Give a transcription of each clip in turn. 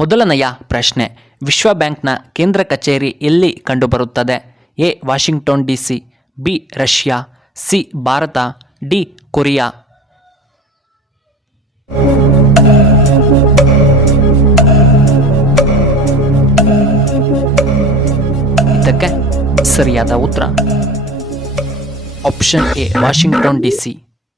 ಮೊದಲನೆಯ ಪ್ರಶ್ನೆ, ವಿಶ್ವ ಬ್ಯಾಂಕ್ನ ಕೇಂದ್ರ ಕಚೇರಿ ಎಲ್ಲಿ ಕಂಡುಬರುತ್ತದೆ? A Washington DC, B Russia, C Bharat, D Korea. ಇದಕ್ಕೆ ಸರಿಯಾದ ಉತ್ತರ ಆಪ್ಷನ್ ಎ ವಾಷಿಂಗ್ಟನ್ DC.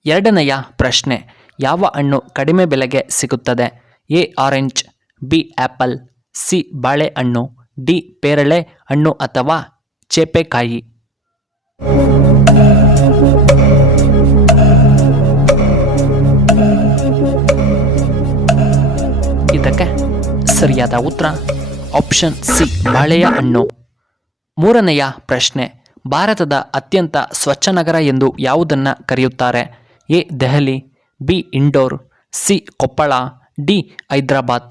ಎರಡನೆಯ ಪ್ರಶ್ನೆ, ಯಾವ ಹಣ್ಣು ಕಡಿಮೆ ಬೆಲೆಗೆ ಸಿಗುತ್ತದೆ? A orange, B apple, C ಬಾಳೆಹಣ್ಣು, ಡಿ ಪೇರಳೆ ಹಣ್ಣು ಅಥವಾ ಚೇಪೆಕಾಯಿ. ಇದಕ್ಕೆ ಸರಿಯಾದ ಉತ್ತರ ಆಪ್ಷನ್ ಸಿ ಬಾಳೆಯ ಹಣ್ಣು. ಮೂರನೆಯ ಪ್ರಶ್ನೆ, ಭಾರತದ ಅತ್ಯಂತ ಸ್ವಚ್ಛ ನಗರ ಎಂದು ಯಾವುದನ್ನು ಕರೆಯುತ್ತಾರೆ? A Delhi, B indoor, C Koppal, D Hyderabad.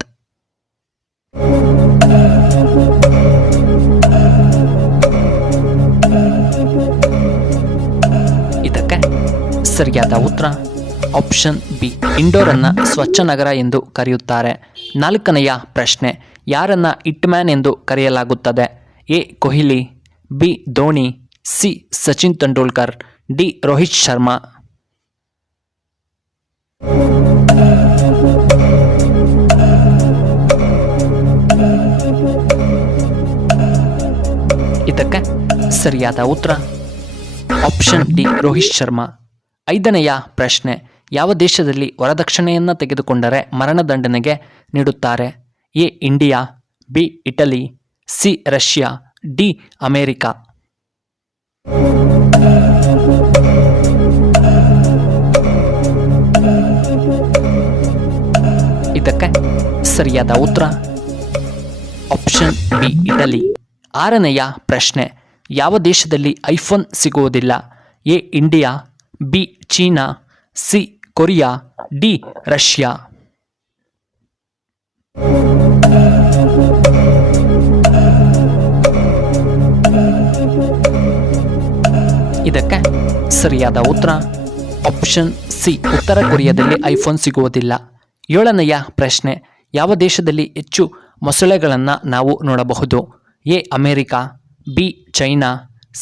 ಇದಕ್ಕೆ ಸರಿಯಾದ ಉತ್ತರ ಆಪ್ಷನ್ ಬಿ ಇಂಡೋರ್ ಅನ್ನ ಸ್ವಚ್ಛ ನಗರ ಎಂದು ಕರೆಯುತ್ತಾರೆ. ನಾಲ್ಕನೆಯ ಪ್ರಶ್ನೆ, ಯಾರನ್ನ ಹಿಟ್ಮ್ಯಾನ್ ಎಂದು ಕರೆಯಲಾಗುತ್ತದೆ? A Kohli, B Dhoni, C Sachin Tendulkar, D Rohit Sharma. ಇದಕ್ಕೆ ಸರಿಯಾದ ಉತ್ತರ ಆಪ್ಷನ್ ಡಿ ರೋಹಿತ್ ಶರ್ಮಾ. ಐದನೆಯ ಪ್ರಶ್ನೆ, ಯಾವ ದೇಶದಲ್ಲಿ ವರದಕ್ಷಿಣೆಯನ್ನು ತೆಗೆದುಕೊಂಡರೆ ಮರಣದಂಡನೆಗೆ ನೀಡುತ್ತಾರೆ? A India, B Italy, C Russia, D America. ಇದಕ್ಕೆ ಸರಿಯಾದ ಉತ್ತರ ಆಪ್ಷನ್ ಬಿ ಇಟಲಿ. ಆರನೆಯ ಪ್ರಶ್ನೆ, ಯಾವ ದೇಶದಲ್ಲಿ ಐಫೋನ್ ಸಿಗುವುದಿಲ್ಲ? A India, B China, C Korea, D Russia. ಇದಕ್ಕೆ ಸರಿಯಾದ ಉತ್ತರ ಆಪ್ಷನ್ ಸಿ ಉತ್ತರ ಕೊರಿಯಾದಲ್ಲಿ ಐಫೋನ್ ಸಿಗುವುದಿಲ್ಲ. ಏಳನೆಯ ಪ್ರಶ್ನೆ, ಯಾವ ದೇಶದಲ್ಲಿ ಹೆಚ್ಚು ಮೊಸಳೆಗಳನ್ನು ನಾವು ನೋಡಬಹುದು? A America, B China,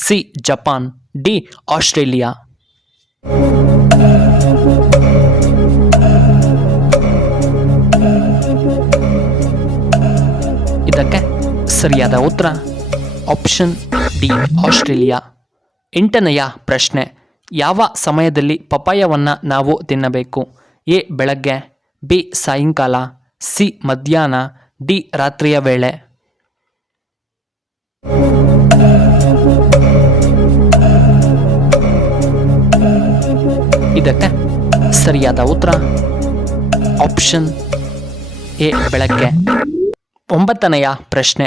C Japan, D Australia. ಇದಕ್ಕೆ ಸರಿಯಾದ ಉತ್ತರ ಆಪ್ಷನ್ ಡಿ ಆಸ್ಟ್ರೇಲಿಯಾ. ಎಂಟನೆಯ ಪ್ರಶ್ನೆ, ಯಾವ ಸಮಯದಲ್ಲಿ ಪಪಾಯವನ್ನು ನಾವು ತಿನ್ನಬೇಕು? ಎ ಬೆಳಗ್ಗೆ, ಬಿ ಸಾಯಂಕಾಲ, ಸಿ ಮಧ್ಯಾಹ್ನ, ಡಿ ರಾತ್ರಿಯ ವೇಳೆ. ಇದಕ್ಕೆ ಸರಿಯಾದ ಉತ್ತರ ಆಪ್ಷನ್ ಎ ಬೆಳಗ್ಗೆ. ಒಂಬತ್ತನೆಯ ಪ್ರಶ್ನೆ,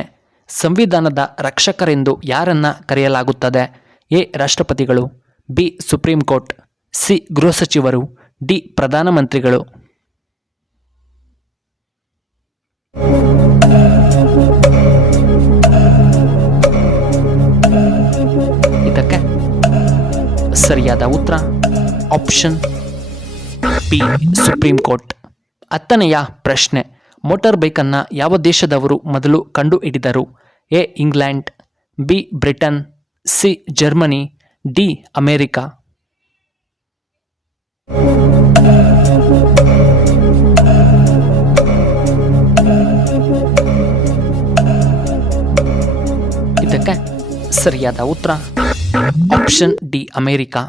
ಸಂವಿಧಾನದ ರಕ್ಷಕರೆಂದು ಯಾರನ್ನ ಕರೆಯಲಾಗುತ್ತದೆ? ಎ ರಾಷ್ಟ್ರಪತಿಗಳು, ಬಿ ಸುಪ್ರೀಂ ಕೋರ್ಟ್, ಸಿ ಗೃಹ ಸಚಿವರು, ಡಿ ಪ್ರಧಾನಮಂತ್ರಿಗಳು. ಇದಕ್ಕೆ ಸರಿಯಾದ ಉತ್ತರ ಆಪ್ಷನ್ ಬಿ ಸುಪ್ರೀಂ ಕೋರ್ಟ್. ಹತ್ತನೆಯ ಪ್ರಶ್ನೆ, ಮೋಟಾರ್ ಬೈಕನ್ನು ಯಾವ ದೇಶದವರು ಮೊದಲು ಕಂಡು ಹಿಡಿದರು? A England, B Britain, C Germany, D America. ಇದಕ್ಕೆ ಸರಿಯಾದ ಉತ್ತರ ಆಪ್ಷನ್ ಡಿ ಅಮೇರಿಕಾ.